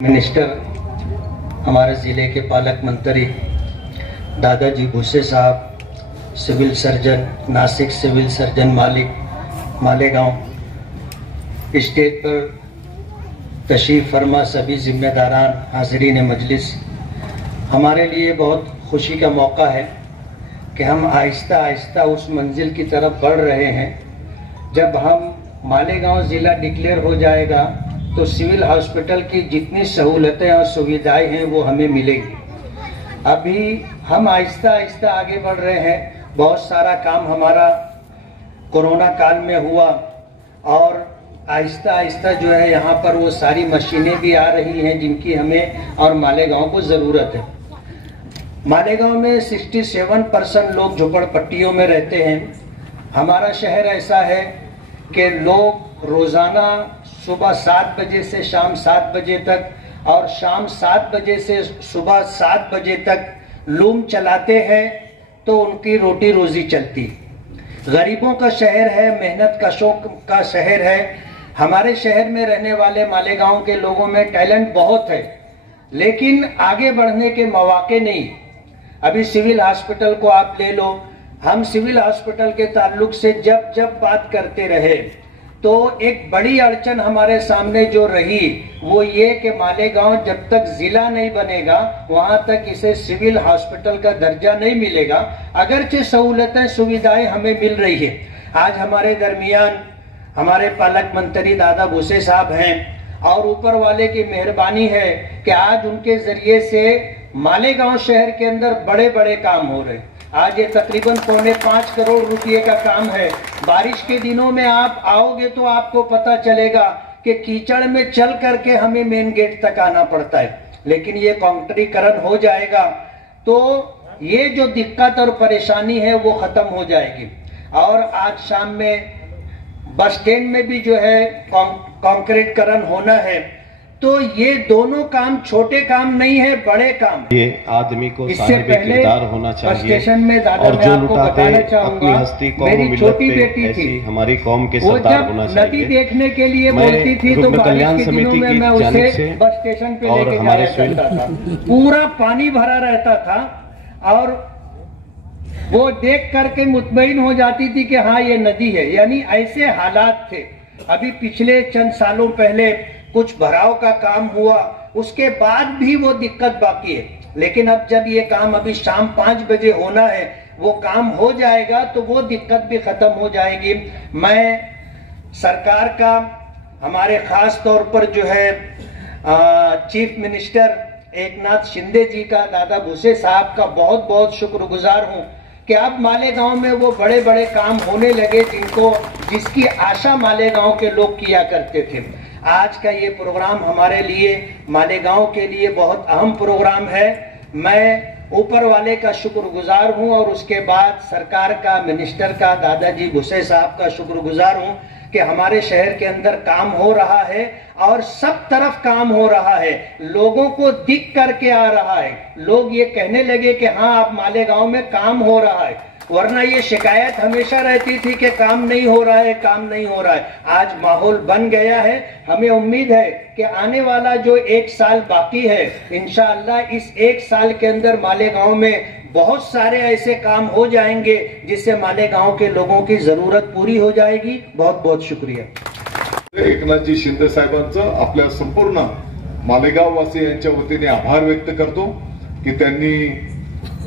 Minister हमारे ज़िले के पालक मंत्री Dadaji Bhuse sahab, civil surgeon Nashik, civil surgeon Malegaon, stage पर तशरीफ़ फरमा सभी जिम्मेदारान, हाज़रीन मजलिस, हमारे लिए बहुत खुशी का मौका है कि हम आहिस्ता आहिस्ता उस मंजिल की तरफ बढ़ रहे हैं। जब हम मालेगांव ज़िला डिक्लेयर हो जाएगा तो सिविल हॉस्पिटल की जितनी सहूलतें और सुविधाएं हैं वो हमें मिलेगी। अभी हम आहिस्ता आहिस्ता आगे बढ़ रहे हैं। बहुत सारा काम हमारा कोरोना काल में हुआ और आहिस्ता आहिस्ता जो है यहाँ पर वो सारी मशीनें भी आ रही हैं जिनकी हमें और मालेगांव को ज़रूरत है। मालेगांव में 67% लोग झोपड़पट्टियों में रहते हैं। हमारा शहर ऐसा है कि लोग रोज़ाना सुबह 7 बजे से शाम 7 बजे तक और शाम 7 बजे से सुबह 7 बजे तक लूम चलाते हैं तो उनकी रोटी रोजी चलती। गरीबों का शहर है, मेहनत कशों का शहर है। हमारे शहर में रहने वाले मालेगांव के लोगों में टैलेंट बहुत है, लेकिन आगे बढ़ने के मौके नहीं। अभी सिविल हॉस्पिटल को आप ले लो, हम सिविल हॉस्पिटल के ताल्लुक से जब बात करते रहे तो एक बड़ी अड़चन हमारे सामने जो रही वो ये कि मालेगांव जब तक जिला नहीं बनेगा वहां तक इसे सिविल हॉस्पिटल का दर्जा नहीं मिलेगा, अगरचे सहूलतें सुविधाएं हमें मिल रही है। आज हमारे दरमियान हमारे पालक मंत्री दादा भूसे साहब हैं और ऊपर वाले की मेहरबानी है कि आज उनके जरिए से मालेगांव शहर के अंदर बड़े बड़े काम हो रहे हैं। आज ये तकरीबन 4.25 करोड़ रुपए का काम है। बारिश के दिनों में आप आओगे तो आपको पता चलेगा कि कीचड़ में चल करके हमें मेन गेट तक आना पड़ता है, लेकिन ये कांक्रीकरण हो जाएगा तो ये जो दिक्कत और परेशानी है वो खत्म हो जाएगी। और आज शाम में बस स्टैंड में भी जो है कांक्रीकरण होना है। तो ये दोनों काम छोटे काम नहीं है, बड़े काम है। ये आदमी को इससे पहले किरदार होना चाहिए स्टेशन में दादा मैं आपको बताना चाहूंगा, मेरी छोटी बेटी थी, हमारी कौम के वो सरदार जब होना नदी चाहिए। देखने के लिए बोलती थी तो बारिश के दिनों में मैं उसे बस स्टेशन पे लेके जाया करता था। पूरा पानी भरा रहता था और वो देख करके मुतमईन हो जाती थी कि हाँ ये नदी है। यानी ऐसे हालात थे। अभी पिछले चंद सालों पहले कुछ भराव का काम हुआ, उसके बाद भी वो दिक्कत बाकी है, लेकिन अब जब ये काम अभी शाम 5 बजे होना है वो काम हो जाएगा तो वो दिक्कत भी खत्म हो जाएगी। मैं सरकार का, हमारे खास तौर पर जो है चीफ मिनिस्टर एकनाथ शिंदे जी का, दादा भूसे साहब का बहुत बहुत शुक्रगुजार हूँ कि अब मालेगांव में वो बड़े बड़े काम होने लगे जिसकी आशा मालेगांव के लोग किया करते थे। आज का ये प्रोग्राम हमारे लिए, मालेगांव के लिए बहुत अहम प्रोग्राम है। मैं ऊपर वाले का शुक्रगुजार हूं और उसके बाद सरकार का, मिनिस्टर का, दादाजी भूसे साहब का शुक्रगुजार हूं कि हमारे शहर के अंदर काम हो रहा है और सब तरफ काम हो रहा है। लोगों को दिख करके आ रहा है। लोग ये कहने लगे कि हाँ अब मालेगांव में काम हो रहा है, वरना ये शिकायत हमेशा रहती थी कि काम नहीं हो रहा है, काम नहीं हो रहा है। आज माहौल बन गया है। हमें उम्मीद है कि आने वाला जो 1 साल बाकी है, इंशाअल्लाह इस 1 साल के अंदर मालेगांव में बहुत सारे ऐसे काम हो जाएंगे जिससे मालेगांव के लोगों की जरूरत पूरी हो जाएगी। बहुत बहुत शुक्रिया। एकनाथजी शिंदे साहेबांचं आपल्या संपूर्ण मालेगाव वासियांच्या वतीने आभार व्यक्त करतो की त्यांनी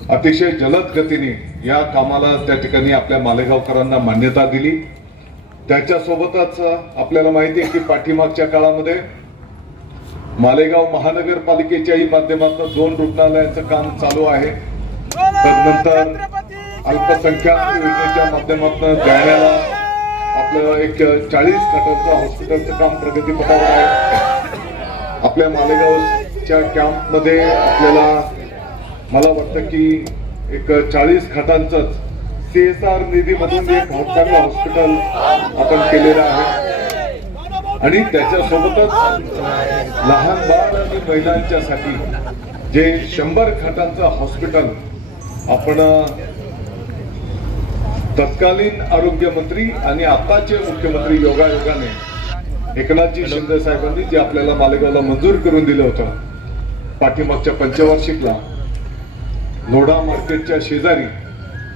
अतिशय जलद गतीने या कामाला त्या ठिकाणी आपल्या मालेगावकरांना मान्यता दिली। त्याच्यासोबतच आपल्याला माहिती आहे की पाठीमागच्या काळामध्ये मालेगाव महानगरपालिकेच्याही माध्यमातून 2 रुग्णालयांचं काम चालू आहे। तदनंतर अल्पसंख्याक योजनेच्या माध्यमातून जालन्याला आपलं एक 40 खाटांचं हॉस्पिटलचं काम प्रगतीपथावर आहे। आपल्या मालेगावच्या कॅम्पमध्ये आपल्याला, मला वाटतं की एक 40 खाटांचं CSR निधीमधून एक चांगलं हॉस्पिटल आपण केलेलं आहे आणि त्याच्यासोबतच लहान बाळ आणि महिलांच्यासाठी जे 100 खाटांचं हॉस्पिटल आपण तत्कालीन आरोग्य मंत्री आणि आताचे मुख्यमंत्री योगायोगाने एकनाथजी शिंदे साहेबांनी जे आपल्याला मालेगावला मंजूर करून दिलं होतं पाठीमागच्या पंचवार्षिकला लोढा मार्केटच्या शेजारी,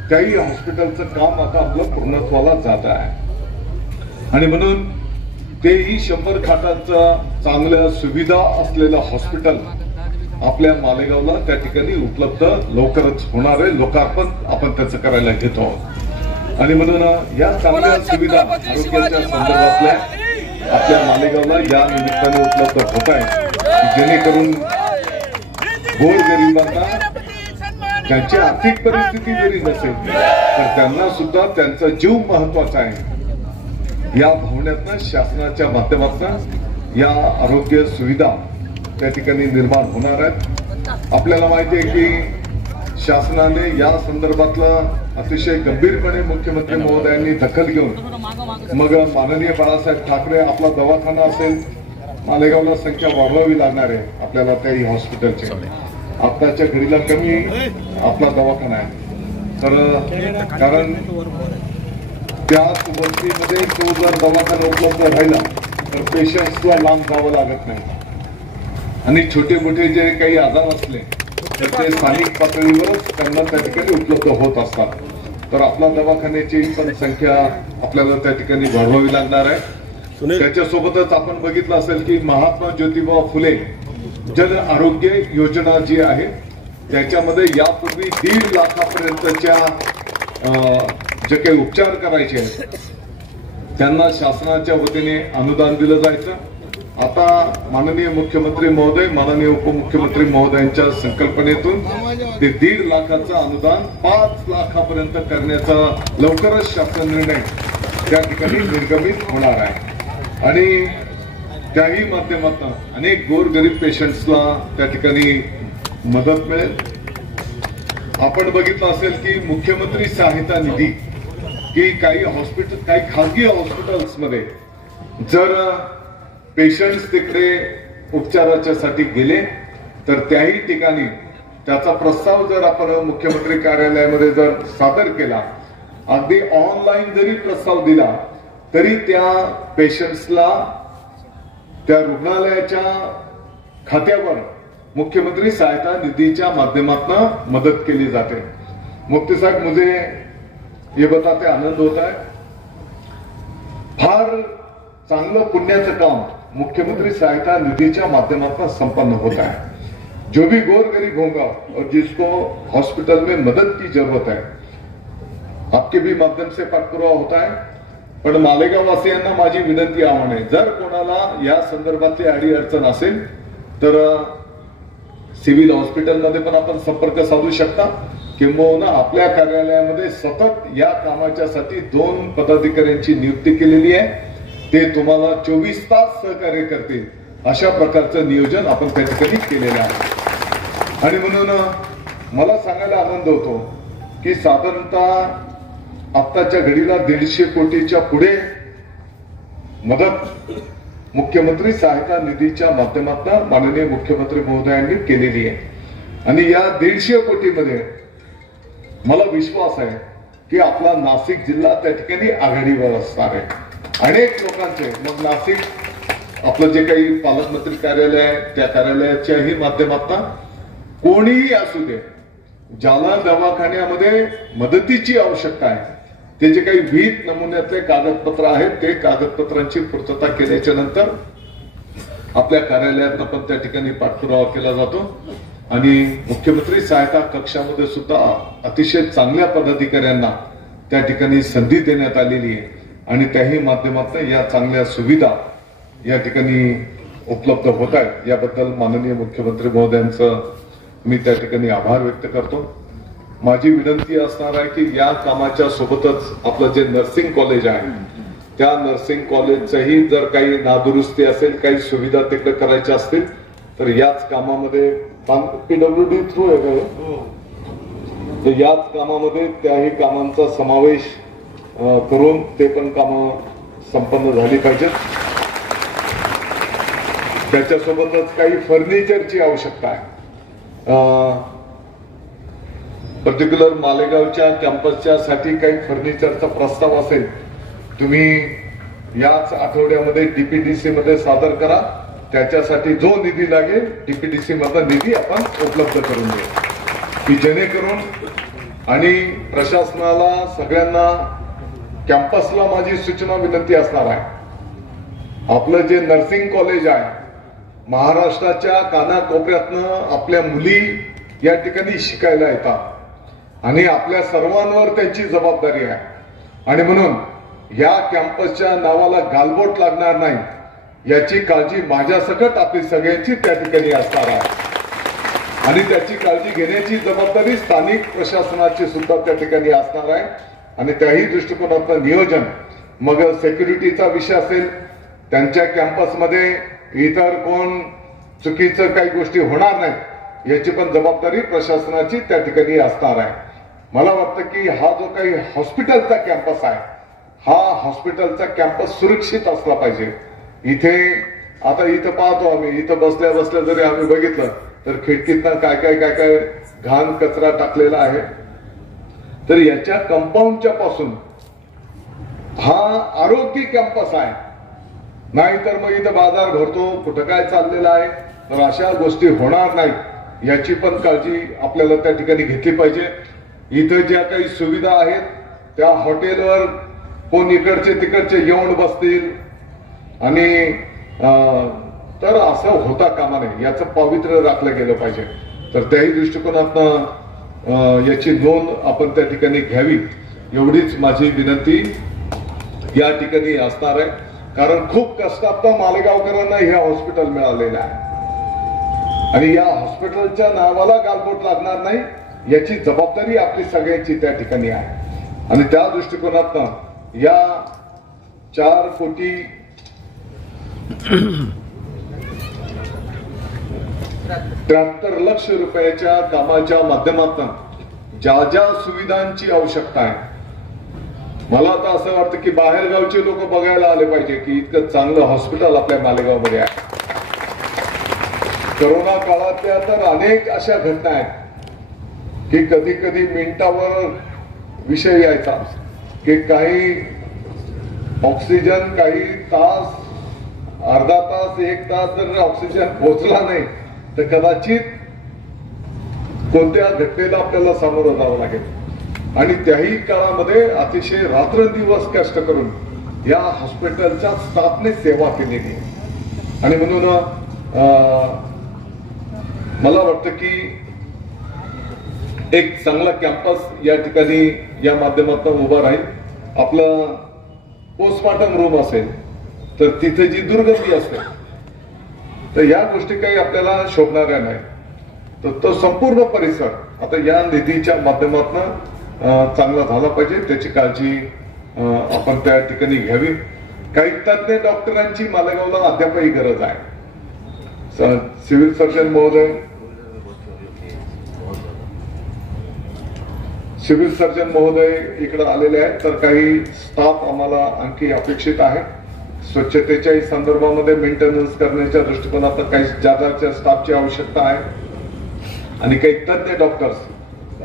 त्याही हॉस्पिटलचं काम आता आपलं पूर्णत्वाला जात आहे आणि म्हणून तेही 100 खाटांचा चांगल्या सुविधा असलेलं हॉस्पिटल आपल्या मालेगावला त्या ठिकाणी उपलब्ध लवकरच होणार आहे. लोकार्पण आपण त्याचं करायला घेतो आहोत आणि म्हणून या चांगल्या सुविधा आरोग्याच्या संदर्भातल्या आपल्या मालेगावला या निमित्ताने उपलब्ध होत आहे, जेणेकरून गोरगरिबांना त्यांची आर्थिक परिस्थिती जरी नसेल तर त्यांना सुद्धा त्यांचा जीव महत्वाचा आहे. या भावनेतनं शासनाच्या माध्यमातून या आरोग्य सुविधा त्या ठिकाणी निर्माण होणार आहेत. आपल्याला माहिती आहे की शासनाने या संदर्भातलं अतिशय गंभीरपणे मुख्यमंत्री महोदयांनी दखल घेऊन मग माननीय बाळासाहेब ठाकरे आपला दवाखाना असेल, मालेगावला संख्या वाढवावी लागणार आहे आपल्याला त्याही हॉस्पिटलची. आताच्या घडीला कमी आपला दवाखाना आहे तर कारण त्याच वस्तीमध्ये तो जर दवाखाना उपलब्ध राहिला तर पेशंट्सला लांब जावं लागत नाही आणि छोटे मोठे जे काही आजार असले तर ते स्थानिक पातळीवरच त्यांना त्या ठिकाणी उपलब्ध होत असतात. तर आपल्या दवाखान्याची पण संख्या आपल्याला त्या ठिकाणी वाढवावी लागणार आहे. त्याच्यासोबतच आपण बघितलं असेल की महात्मा ज्योतिबा फुले जन आरोग्य योजना जी आहे त्याच्यामध्ये यापूर्वी 1.5 लाखापर्यंतच्या जे काही उपचार करायचे आहेत त्यांना शासनाच्या वतीने अनुदान दिलं जायचं. आता माननीय मुख्यमंत्री महोदय, माननीय उपमुख्यमंत्री महोदयांच्या संकल्पनेतून ते 1.5 लाखाचं अनुदान 5 लाखापर्यंत करण्याचा लवकरच शासन निर्णय त्या ठिकाणी निर्गमित होणार आहे आणि त्याही माध्यमातून अनेक गोरगरीब पेशंट्सला त्या ठिकाणी मदत मिळेल. आपण बघितलं असेल की मुख्यमंत्री सहायता निधी की काही खासगी हॉस्पिटल्समध्ये जर पेशंट्स तिकडे उपचाराच्यासाठी गेले तर त्याही ठिकाणी त्याचा प्रस्ताव जर आपण मुख्यमंत्री कार्यालयामध्ये जर सादर केला, अगदी ऑनलाईन जरी प्रस्ताव दिला तरी त्या पेशंट्सला त्या रुग्णालयाच्या खात्यावर मुख्यमंत्री सहायता निधीच्या माध्यमातून मदत केली जाते. मुफ्ती साहब, मुझे ये बताते आनंद होता है, फार चांगलं पुण्याचं काम मुख्यमंत्री सहायता निधीच्या माध्यमातून संपन्न होता है. जो भी गौर गरीब होगा और जिसको हॉस्पिटल में मदद की जरूरत है, आपके भी माध्यम से पाठपुरावा होता है. पण मालेगाव वासियांना माझी विनंती आहे, जर कोणाला या संदर्भातली अडी अडचण असेल तर सिव्हिल हॉस्पिटलमध्ये पण आपण संपर्क साधू शकता किंवा आपल्या कार्यालयामध्ये सतत या कामाच्यासाठी 2 पदाधिकाऱ्यांची नियुक्ती केलेली आहे. ते तुम्हाला 24 तास सहकार्य करतील अशा प्रकारचं नियोजन आपण त्या ठिकाणी केलेलं आहे. आणि म्हणून मला सांगायला आनंद होतो की साधारणतः आत्ताच्या घडीला 150 कोटीच्या पुढे मदत मुख्यमंत्री सहायता निधीच्या माध्यमातून माननीय मुख्यमंत्री महोदयांनी केलेली आहे. आणि या 150 कोटीमध्ये मला विश्वास आहे की आपला नाशिक जिल्हा त्या ठिकाणी आघाडीवर असणार आहे. अनेक लोकांचे मग नाशिक आपलं जे काही पालकमंत्री कार्यालय आहे त्या कार्यालयाच्याही माध्यमातून कोणीही असू दे, ज्याला दवाखान्यामध्ये मदतीची आवश्यकता आहे ते जे काही विहित नमुन्यातले कागदपत्र आहेत ते कागदपत्रांची पूर्तता केल्याच्या नंतर आपल्या कार्यालयात पण त्या ठिकाणी पाठपुरावा केला जातो. आणि मुख्यमंत्री सहायता कक्षामध्ये सुद्धा अतिशय चांगल्या पदाधिकाऱ्यांना त्या ठिकाणी संधी देण्यात आलेली आहे आणि त्याही माध्यमातून या चांगल्या सुविधा या ठिकाणी उपलब्ध होत आहेत. याबद्दल माननीय मुख्यमंत्री महोदयांचं मी त्या ठिकाणी आभार व्यक्त करतो. माझी विनंती असणार आहे की या कामाच्या सोबतच आपलं जे नर्सिंग कॉलेज आहे त्या नर्सिंग कॉलेजचंही जर काही नादुरुस्ती असेल, काही सुविधा तिकडे करायच्या असतील तर याच कामामध्ये PWD थ्रू आहे का, याच कामामध्ये त्याही कामांचा समावेश करून ते पण कामं संपन्न झाली पाहिजेत. त्याच्यासोबतच काही फर्निचरची आवश्यकता आहे. पर्टिक्युलर मालेगावच्या कॅम्पसच्या साठी काही फर्निचरचा प्रस्ताव असेल, तुम्ही याच आठवड्यामध्ये डीपीडीसी मध्ये सादर करा. त्याच्यासाठी जो निधी लागेल डीपीडीसी मधला निधी आपण उपलब्ध करून देऊ की जेणेकरून आणि प्रशासनाला सगळ्यांना कॅम्पसला माझी सूचना विनंती असणार आहे. आपलं जे नर्सिंग कॉलेज आहे महाराष्ट्राच्या कानाकोपऱ्यातनं आपल्या मुली या ठिकाणी शिकायला येतात आणि आपल्या सर्वांवर त्यांची जबाबदारी आहे आणि म्हणून या कॅम्पसच्या नावाला गालबोट लागणार नाही याची काळजी माझ्यासकट आपली सगळ्यांची त्या ठिकाणी असणार आहे आणि त्याची काळजी घेण्याची जबाबदारी स्थानिक प्रशासनाची सुद्धा त्या ठिकाणी असणार आहे आणि त्याही दृष्टिकोनातलं नियोजन मग सेक्युरिटीचा विषय असेल त्यांच्या कॅम्पसमध्ये इतर कोण चुकीचं काही गोष्टी होणार नाहीत याची पण जबाबदारी प्रशासनाची त्या ठिकाणी असणार आहे. मला वाटतं की हा जो काही हॉस्पिटलचा कॅम्पस आहे हा हॉस्पिटलचा कॅम्पस सुरक्षित असला पाहिजे. आता इथं पाहतो आम्ही इथं बसल्या बसल्या जरी आम्ही बघितलं तर खिडकीतनं काय घाण कचरा टाकलेला आहे. तर याच्या कंपाऊंडच्या पासून हा आरोग्य कॅम्पस आहे नाहीतर मग इथं बाजार भरतो कुठं काय चाललेलं आहे तर अशा गोष्टी होणार नाहीत याची पण काळजी आपल्याला त्या ठिकाणी घेतली पाहिजे. इथं ज्या काही सुविधा आहेत त्या हॉटेलवर कोण इकडचे तिकडचे येऊन बसतील आणि तर असं होता कामा नये याचं पावित्र्य राखलं गेलं पाहिजे. तर त्याही दृष्टिकोनातनं याची नोंद आपण त्या ठिकाणी घ्यावी एवढीच माझी विनंती या ठिकाणी असणार आहे. कारण खूप कष्टात मालेगावकरांना हे हॉस्पिटल मिळालेलं आहे आणि या हॉस्पिटलच्या नावाला गालबोट लागणार नाही याची जबाबदारी आपली सगळ्यांची त्या ठिकाणी आहे आणि त्या दृष्टिकोनातनं या 4 कोटी 73 लक्ष रुपयाच्या कामाच्या माध्यमातून ज्या ज्या सुविधांची आवश्यकता आहे मला आता असं वाटतं की बाहेरगावचे लोक बघायला आले पाहिजे की इतकं चांगलं हॉस्पिटल आपल्या मालेगावमध्ये आहे. कोरोना काळातल्या तर अनेक अशा घटना आहेत की कधी कधी मिनिटावर विषय यायचा की काही ऑक्सिजन काही तास अर्धा तास 1 तास जर ऑक्सिजन पोहोचला नाही तर कदाचित कोणत्या घटनेला आपल्याला सामोरं जावं लागेल आणि त्याही काळामध्ये अतिशय रात्रंदिवस कष्ट करून या हॉस्पिटलच्या स्टाफने सेवा केलेली आहे आणि म्हणून मला वाटतं की एक चांगला कॅम्पस या ठिकाणी या माध्यमातून उभा राहील. आपलं पोस्टमॉर्टम रूम असेल तर तिथे जी दुर्गंधी असते तर या गोष्टी काही आपल्याला शोभणाऱ्या नाही तर तो संपूर्ण परिसर आता या निधीच्या माध्यमातून चांगला झाला पाहिजे त्याची काळजी आपण त्या ठिकाणी घ्यावी. काही तज्ञ डॉक्टरांची मालेगावला अद्यापही गरज आहे. सिव्हिल सर्जन महोदय इकडे आलेले आहेत तर काही स्टाफ आम्हाला आणखी अपेक्षित आहे. स्वच्छतेच्याही संदर्भामध्ये मेंटेनन्स करण्याच्या दृष्टिकोनातून काही जादाच्या स्टाफची आवश्यकता आहे आणि काही तज्ञ डॉक्टर्स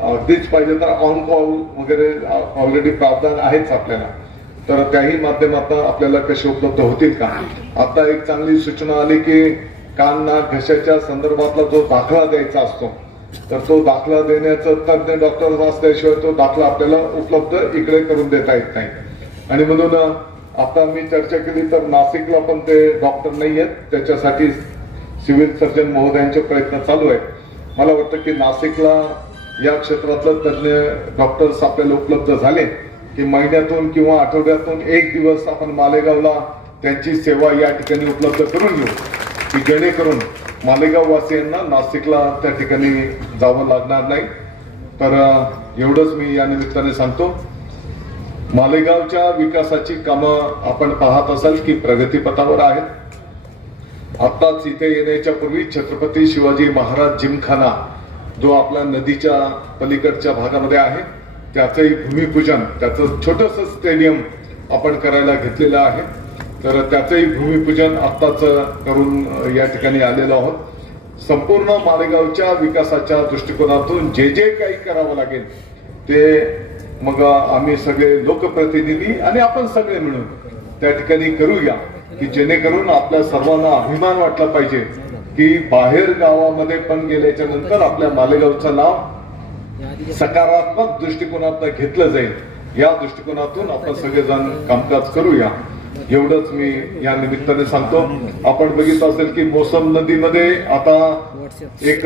अगदीच पाहिजे तर ऑन कॉल वगैरे ऑलरेडी प्रावधान आहेच आपल्याला तर त्याही माध्यमातून आपल्याला कसे उपलब्ध होतील का. आता एक चांगली सूचना आली की कान नाक घशाच्या संदर्भातला जो दाखला द्यायचा असतो तर तो दाखला देण्याचं तज्ञ डॉक्टर असल्याशिवाय तो दाखला आपल्याला उपलब्ध इकडे करून देता येत नाही आणि म्हणून आता मी चर्चा केली तर नाशिकला पण ते डॉक्टर नाही आहेत त्याच्यासाठी सिव्हिल सर्जन महोदयांचे प्रयत्न चालू आहेत. मला वाटतं की नाशिकला या क्षेत्रातलं तज्ञ डॉक्टर्स आपल्याला उपलब्ध झाले की महिन्यातून किंवा आठवड्यातून 1 दिवस आपण मालेगावला त्यांची सेवा या ठिकाणी उपलब्ध करून घेऊ की जेणेकरून मालेगाव वासियांना नाशिकला त्या ठिकाणी जावं लागणार नाही. तर एवढंच मी या निमित्ताने सांगतो. मालेगावच्या विकासाची कामं आपण पाहत असाल की प्रगतीपथावर आहेत. आताच इथे येण्याच्या पूर्वी छत्रपती शिवाजी महाराज जिमखाना जो आपल्या नदीच्या पलीकडच्या भागामध्ये आहे त्याचंही भूमिपूजन त्याचं छोटंसं स्टेडियम आपण करायला घेतलेलं आहे तर त्याचंही भूमिपूजन आत्ताच करून या ठिकाणी आलेलो आहोत. संपूर्ण मालेगावच्या विकासाच्या दृष्टिकोनातून जे जे काही करावं लागेल ते मग आम्ही सगळे लोकप्रतिनिधी आणि आपण सगळे मिळून त्या ठिकाणी करूया की जेणेकरून आपल्या सर्वांना अभिमान वाटला पाहिजे की बाहेर गावामध्ये पण गेल्याच्या नंतर आपल्या मालेगावचं नाव सकारात्मक दृष्टिकोनातून घेतलं जाईल. या दृष्टिकोनातून आपण सगळेजण कामकाज करूया एवढंच मी या निमित्ताने सांगतो. आपण बघितलं असेल की मोसम नदीमध्ये आता एक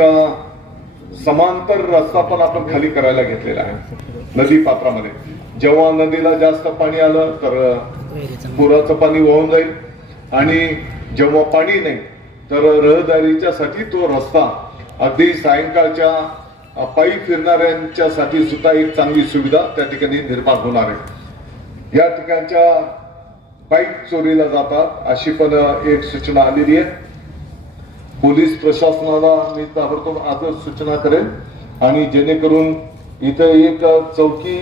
समांतर रस्ता पण आपण खाली करायला घेतलेला आहे नदी पात्रामध्ये. जेव्हा नदीला जास्त पाणी आलं तर पुराचं पाणी वाहून जाईल आणि जेव्हा पाणी नाही तर रहदारीच्या साठी तो रस्ता अगदी सायंकाळच्या पायी फिरणाऱ्यांच्यासाठी सुद्धा एक चांगली सुविधा त्या ठिकाणी निर्माण होणार आहे. या ठिकाणच्या बाईक चोरीला जातात अशी पण एक सूचना आलेली आहे. पोलीस प्रशासनाला मी ताबडतोब आजच सूचना करेन आणि जेणेकरून इथे एक चौकी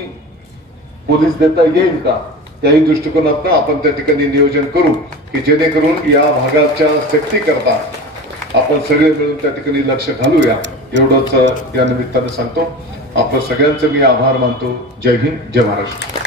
पोलीस देता येईल का त्याही दृष्टिकोनातून आपण त्या ठिकाणी नियोजन करू की जेणेकरून या भागाच्या सेफ्टी करता आपण सगळे मिळून त्या ठिकाणी लक्ष घालूया एवढंच या निमित्ताने सांगतो. आपण सगळ्यांचे मी आभार मानतो. जय हिंद, जय महाराष्ट्र.